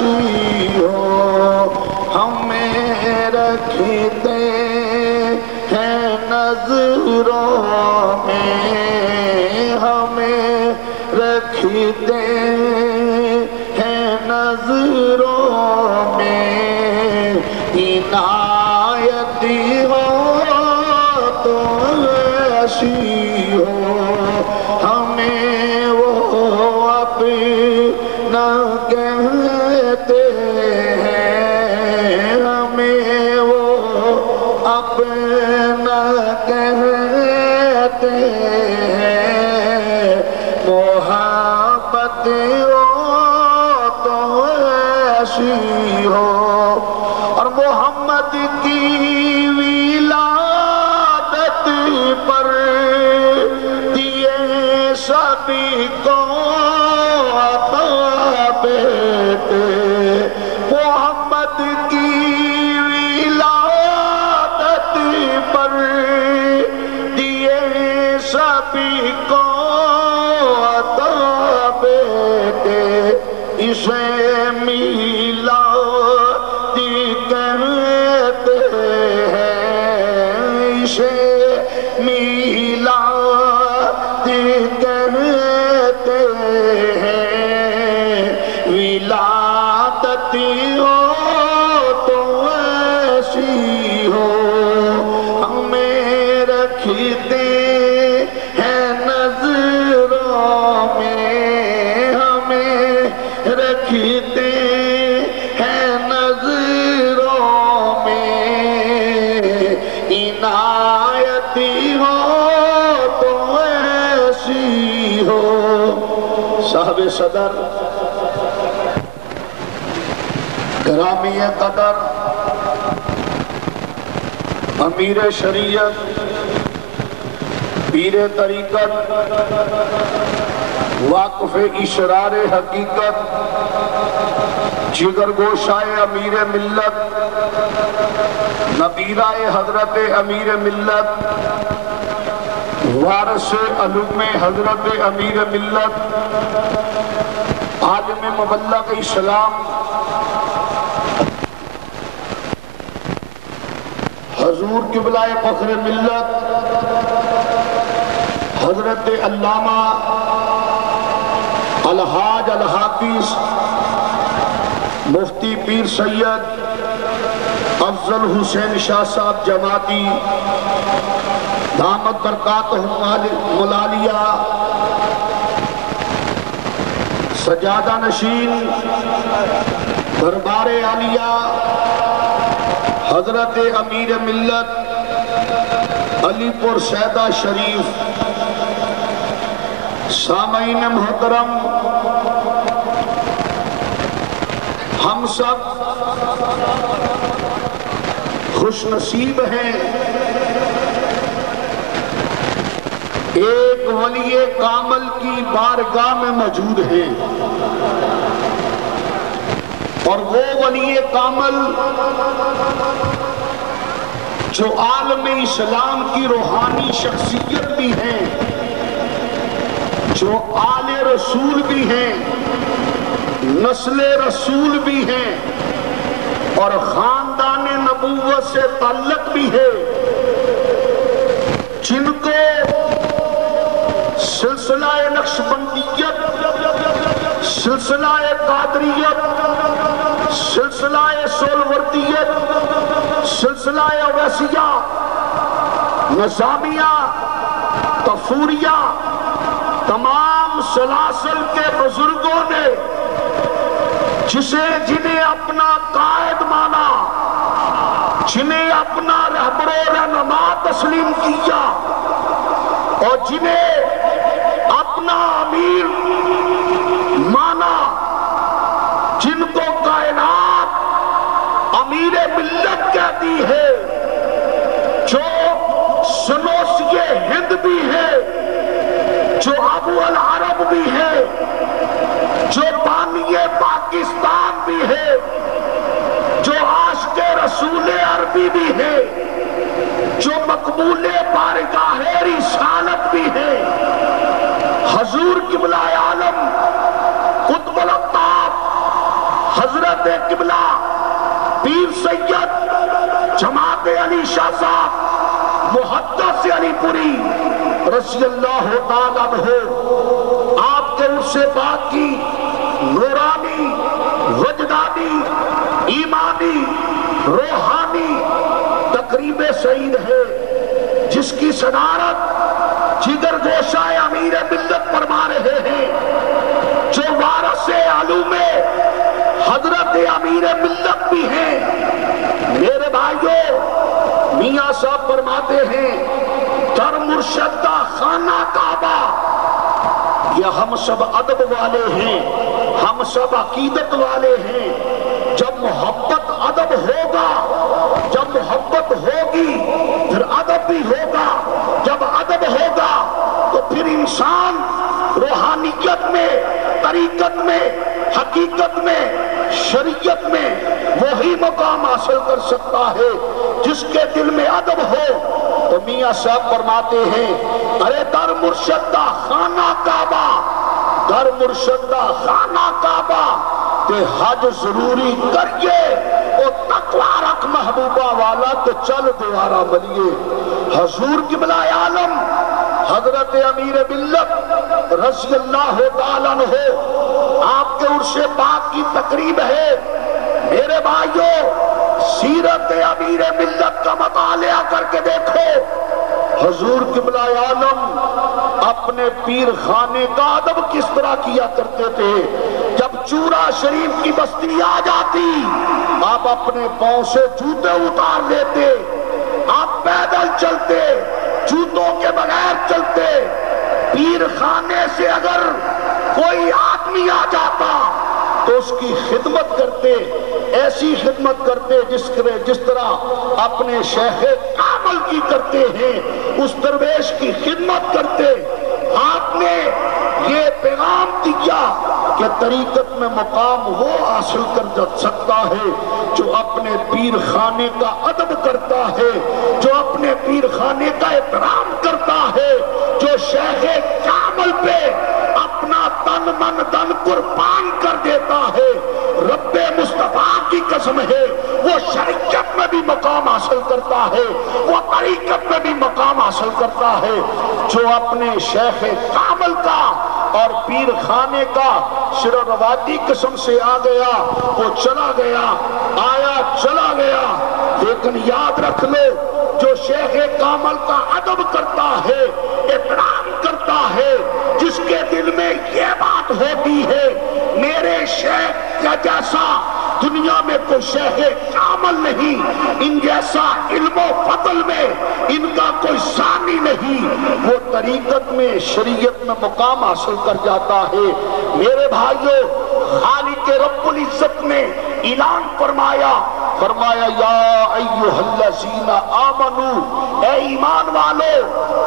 ایسی ہو ہمیں رکھتے ہیں نظروں میں، ہمیں رکھتے ہیں نظروں میں، عنایت ہو تو ایسی ہو ہمیں وہ اپنا کہتے ہیں، ہمیں وہ اپنا کہتے ہیں، محبت ہو تو ایسی ہو، اور محمد کی ولادت پر دیے سبھی کو عطا بیٹے، محمد کی ولادت پر دیے سبھی کو عطا بیٹے، اسے میلادی کہتے ہیں، اسے میلادی کہتے ہیں، ولادت ہو تو ایسی ہو ہمیں رکھتے ہیں نظروں میں، ہمیں رکھتے ہیں نظروں میں، عنایت ہو تو ایسی ہو۔ صاحب صدر گرامی قدر امیر شریعت پیر طریقت واقف اشرار حقیقت جگر گوشائے امیر ملت نبیرائے حضرت امیر ملت وارث علوم حضرت امیر ملت عالم مبلغ اسلام حضور قبلہ فخر ملت حضرت علامہ الحاج الحافظ مفتی پیر سید افضل حسین شاہ صاحب جماعتی دامت برکاتہم ملالیہ، سجادہ نشین دربار عالیہ حضرت امیر ملت علی پور سیدہ شریف، سامعین محترم، ہم سب خوش نصیب ہیں ایک ولی کامل کی بارگاہ میں موجود ہیں، اور وہ ولی کامل جو عالم اسلام کی روحانی شخصیت بھی ہیں، جو آل رسول بھی ہیں، نسل رسول بھی ہیں، اور خاندان نبوت سے تعلق بھی ہے، جن کو سلسلہ نقشبندیت، سلسلہ قادریت، سلسلہ سولوردیت، سلسلہ اویسیہ، نظامیہ، طفوریہ، تمام سلاسل کے بزرگوں نے جنہیں اپنا قائد مانا، جنہیں اپنا رہبر و رہنما تسلیم کیا، اور جنہیں اپنا امیر مانا، جن کو کائنات امیر ملت کہتی ہے، جو سنوسی ہند بھی ہے، جو ابو العرب بھی ہے، جو بانی پاکستان بھی ہے، جو عاشق رسول عربی بھی ہے، جو مقبول بارگاہ رسالت بھی ہے، حضور قبلہ عالم قطب الاقطاب حضرت قبلہ پیر سید جماعت علی شاہ صاحب محدث علی پوری رضی اللہ تعالیٰ عنہ آپ کے عرص پاک کی نورانی وجدانی ایمانی روحانی تقریب سعید ہے، جس کی صدارت جگر گوشہ امیر ملت فرما رہے ہیں، جو وارث علوم حضرت امیر ملت بھی ہیں۔ میرے بھائیوں، میاں صاحب فرماتے ہیں در مرشد دا خانہ کعبہ، یہ ہم سب ادب والے ہیں، ہم سب عقیدت والے ہیں۔ جب محبت ادب ہوگا، جب محبت ہوگی پھر ادب بھی ہوگا، جب ادب ہوگا تو پھر انسان روحانیت میں، طریقت میں، حقیقت میں، شریعت میں وہی مقام حاصل کر سکتا ہے جس کے دل میں ادب ہو۔ تو میاں صاحب فرماتے ہیں ارے در مرشد دا خانہ کعبہ، در مرشد دا خانہ کعبہ تے حج ضروری کریے، او تقوی رکھ محبوبہ والا تو چل دوارا ملیے۔ حضور قبلہ عالم حضرت امیر ملت رضی اللہ تعالیٰ عنہ آپ کے عرص پاک کی تقریب ہے۔ میرے بھائیوں، سیرت امیر ملت کا مطالعہ کر کے دیکھو، حضور قبلہ عالم اپنے پیر خانے کا ادب کس طرح کیا کرتے تھے۔ جب چورا شریف کی بستی آ جاتی، آپ اپنے پاؤں سے جوتے اتار لیتے، آپ پیدل چلتے، جوتوں کے بغیر چلتے۔ پیر خانے سے اگر کوئی آدمی آ جاتا تو اس کی خدمت کرتے، ایسی خدمت کرتے جس طرح اپنے شیخ کامل کی کرتے ہیں، اس درویش کی خدمت کرتے۔ آپ نے یہ پیغام دیا کہ طریقت میں مقام وہ حاصل کر سکتا ہے جو اپنے پیر خانے کا ادب کرتا ہے، جو اپنے پیر خانے کا احترام کرتا ہے، جو شیخ کامل پہ اپنا تن من دن قربان کر دیتا ہے۔ رب مصطفیٰ کی قسم ہے، وہ شریعت میں بھی مقام حاصل کرتا ہے، وہ طریقت میں بھی مقام حاصل کرتا ہے۔ جو اپنے شیخ کامل کا اور پیر خانے کا شر و روادی قسم سے آ گیا، وہ چلا گیا، آیا چلا گیا۔ لیکن یاد رکھ لو، جو شیخ کامل کا ادب کرتا ہے، احترام کرتا ہے، جس کے دل میں یہ بات ہوتی ہے میرے شیخ کا جیسا دنیا میں کوئی شیخ کامل نہیں، ان جیسا علم و فضل میں ان کا کوئی ثانی نہیں، وہ طریقت میں شریعت میں مقام حاصل کر جاتا ہے۔ میرے بھائیوں، خالق رب العزت نے اعلان فرمایا یا ایھا الذین آمنو، اے ایمان والو،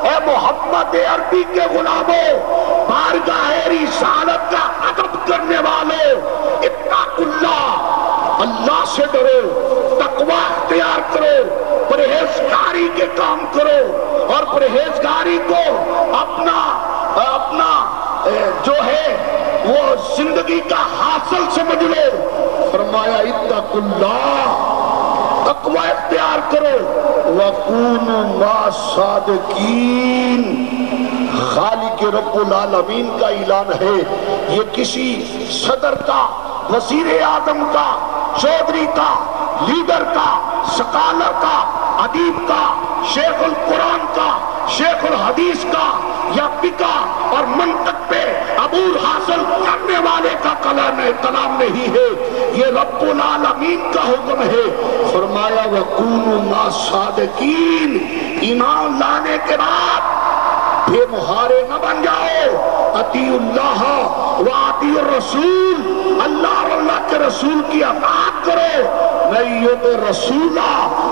اے محمد عربی کے غلاموں، بارگاہ رسالت کا ادب کرنے والوں، اتقوا اللہ، اللہ سے ڈرو، تقوی اختیار کرو، پرہیزگاری کے کام کرو، اور پرہیزگاری کو اپنا جو ہے وہ زندگی کا حاصل سمجھ لو۔ فرمایا اتقوا اللہ، تقوی اختیار کرو، وَكُونُوا مَعَ الصَّادِقِينَ۔ خالق رب العالمین کا اعلان ہے، یہ کسی صدر کا، وزیر اعظم کا، چودھری کا، لیڈر کا، سکالر کا، ادیب کا، شیخ القرآن کا، شیخ الحدیث کا، یا فقہ اور منطق پہ عبور حاصل کرنے والے کا کلام نہیں ہے، یہ رب العالمین کا حکم ہے۔ فرمایا وَكُونُوا مَعَ الصَّادِقِينَ، ایمان لانے کے بعد بے مہارے نہ بن جاؤ، اطیعوا اللہ واطیعوا الرسول، اللہ اور اللہ کے رسول کی اطاعت کرو، من یطع الرسول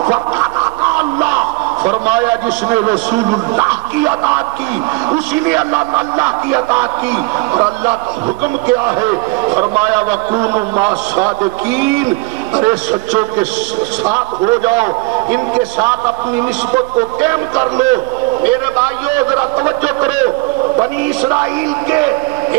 فقد اطاع اللہ۔ فرمایا جس نے رسول اللہ کی اطاعت کی اسی نے اللہ کی اطاعت کی، اور اللہ کا حکم کیا ہے؟ فرمایا وَكُونُوا مَعَ الصَّادِقِينَ، ارے سچوں کے ساتھ ہو جاؤ، ان کے ساتھ اپنی نسبت کو قائم کر لو۔ میرے بھائیوں ذرا توجہ کرو، بنی اسرائیل کے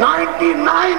99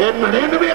99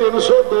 302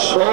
100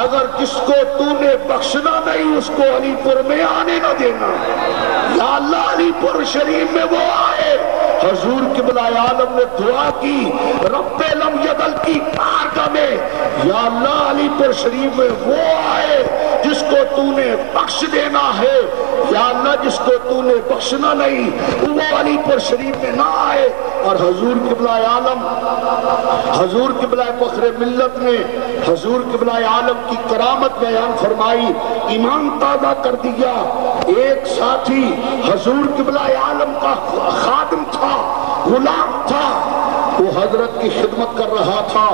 اگر جس کو تو نے بخشنا نہیں اس کو علی پور میں آنے نہ دینا. یا اللہ علی پور شریف میں وہ آئے. حضور قبلہ عالم نے دعا کی رب لم یدل کی بارگاہ میں, یا اللہ علی پور شریف میں وہ آئے جس کو تو نے بخش دینا ہے. یا اللہ جس کو تو نے بخشنا نہیں وہ علی پور شریف میں نہ آئے. اور حضور قبلہ عالم, حضور قبلہ فخر ملت نے حضور قبلہ عالم کی کرامت بیان فرمائی, ایمان تازہ کر دیا. ایک ساتھی حضور قبلہ عالم کا خادم تھا, غلام تھا, وہ حضرت کی خدمت کر رہا تھا.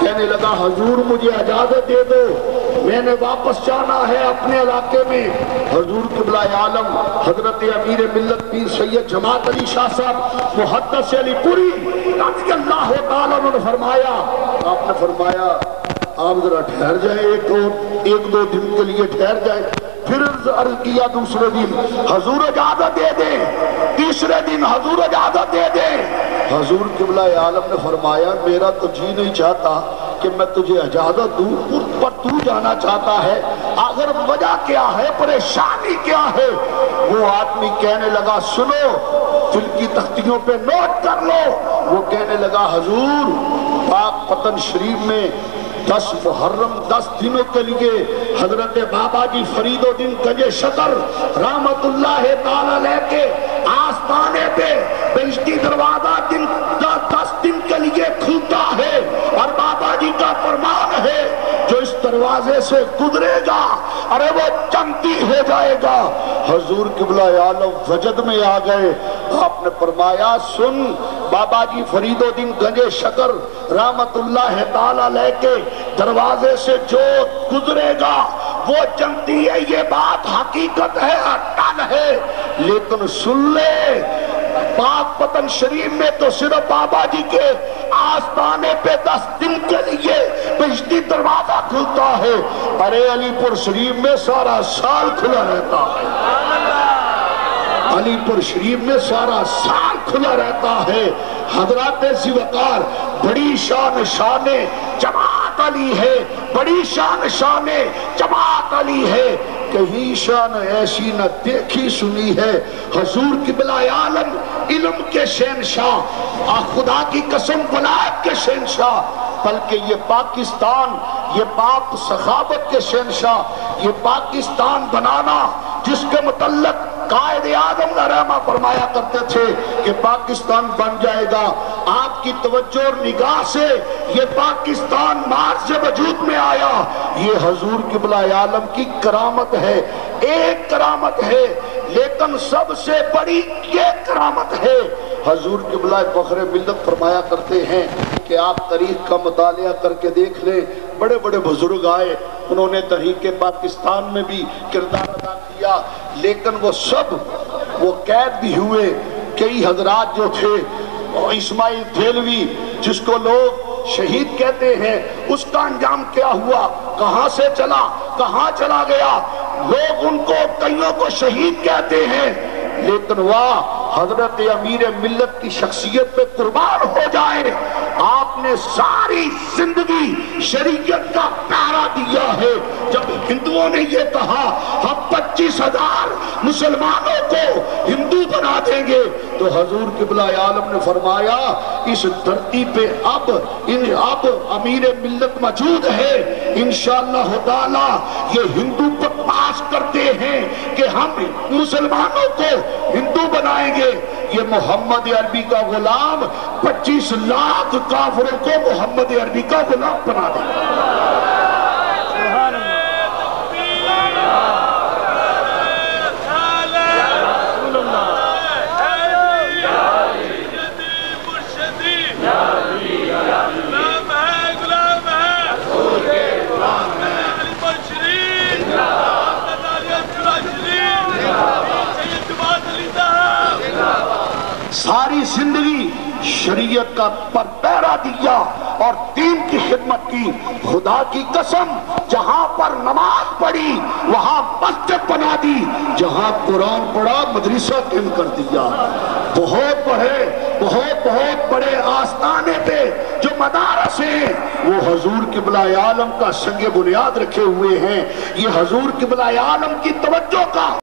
کہنے لگا حضور مجھے اجازت دے دو, میں نے واپس جانا ہے اپنے علاقے میں. حضور قبلہ عالم حضرت امیر ملت پیر سید جماعت علی شاہ صاحب محدث علی پوری رضی اللہ تعالیٰ نے فرمایا, آپ نے فرمایا آپ ذرا ٹھہر جائیں, ایک دو دن کے لیے ٹھہر جائیں. پھر عرض کیا دوسرے دن حضور اجازت دے دیں, تیسرے دن حضور اجازت دے دیں. حضور قبلہ عالم نے فرمایا میرا تو جی نہیں چاہتا کہ میں تجھے اجازت دوں پر تو جانا چاہتا ہے, آخر وجہ کیا ہے, پریشانی کیا ہے؟ وہ آدمی کہنے لگا سنو, دل کی تختیوں پہ نوٹ کر لو. وہ کہنے لگا حضور پاک پتن شریف میں 10 محرم 10 دنوں کے لیے حضرت بابا جی فرید الدین گنج شکر رحمت اللہ تعالی علیہ کے آستانے پہ بہشتی دروازہ 10 دن کے لیے کھلتا ہے, اور بابا جی کا فرمان ہے جو اس دروازے سے گزرے گا ارے وہ جنتی ہو جائے گا. حضور قبلہ عالم وجد میں آ گئے. آپ نے فرمایا سن, بابا جی فرید الدین گنج شکر رحمت اللہ تعالی علیہ کے دروازے سے جو گزرے گا وہ جنتی ہے, یہ بات حقیقت ہے, اٹل ہے. لیکن سن لے پاک پتن شریف میں تو صرف بابا جی کے آستانے پہ 10 دن کے لیے بہشتی دروازہ کھلتا ہے, ارے علی پور شریف میں سارا سال کھلا رہتا ہے. علی پور شریف میں سارا سال کھلا رہتا ہے. حضرات ذوالفقار بڑی شان شان جماعت علی ہے, بڑی شان شان جماعت علی ہے, کہیں شان ایسی نہ دیکھی سنی ہے. حضور قبلہ عالم علم کے شہنشاہ, خدا کی قسم ولایت کے شہنشاہ, بلکہ یہ پاکستان یہ پاک سخاوت کے شہنشاہ, یہ پاکستان بنانا جس کے متعلق قائد اعظم رحمہ فرمایا کرتے تھے کہ پاکستان بن جائے گا, آپ کی توجہ اور نگاہ سے یہ پاکستان مارچ سے وجود میں آیا. یہ حضور قبلہ عالم کی کرامت ہے, ایک کرامت ہے, لیکن سب سے بڑی یہ کرامت ہے. حضور قبلہ فخر ملت فرمایا کرتے ہیں کہ آپ تاریخ کا مطالعہ کر کے دیکھ لیں, بڑے بڑے بزرگ آئے, انہوں نے تحریک پاکستان میں بھی کردار ادا کیا, لیکن وہ سب وہ قید بھی ہوئے. کئی حضرات جو تھے, اسماعیل دہلوی جس کو لوگ شہید کہتے ہیں, اس کا انجام کیا ہوا, کہاں سے چلا, کہاں چلا گیا؟ لوگ ان کو کئیوں کو شہید کہتے ہیں, لیکن واہ حضرت امیر ملت کی شخصیت پہ قربان ہو جائے. آپ نے ساری زندگی شریعت کا پہرا دیا ہے. جب ہندوؤں نے یہ کہا ہم 25,000 مسلمانوں کو ہندو بنا دیں گے, تو حضور قبلہ عالم نے فرمایا اس دھرتی پہ اب امیر ملت موجود ہے, انشاءاللہ تعالی یہ ہندو پاس کرتے ہیں کہ ہم مسلمانوں کو ہندو بنائیں گے. یہ محمد عربی کا غلام 25 لاکھ کافروں کو محمد عربی کا غلام بنا دے. ساری زندگی شریعت کا پر پہرا دیا اور دین کی خدمت کی. خدا کی قسم جہاں پر نماز پڑھی وہاں مسجد بنا دی, جہاں قرآن پڑھا مدرسہ قائم کر دیا. بہت بڑے آستانے پہ جو مدارس ہیں وہ حضور قبلہ عالم کا سنگ بنیاد رکھے ہوئے ہیں. یہ حضور قبلہ عالم کی توجہ کا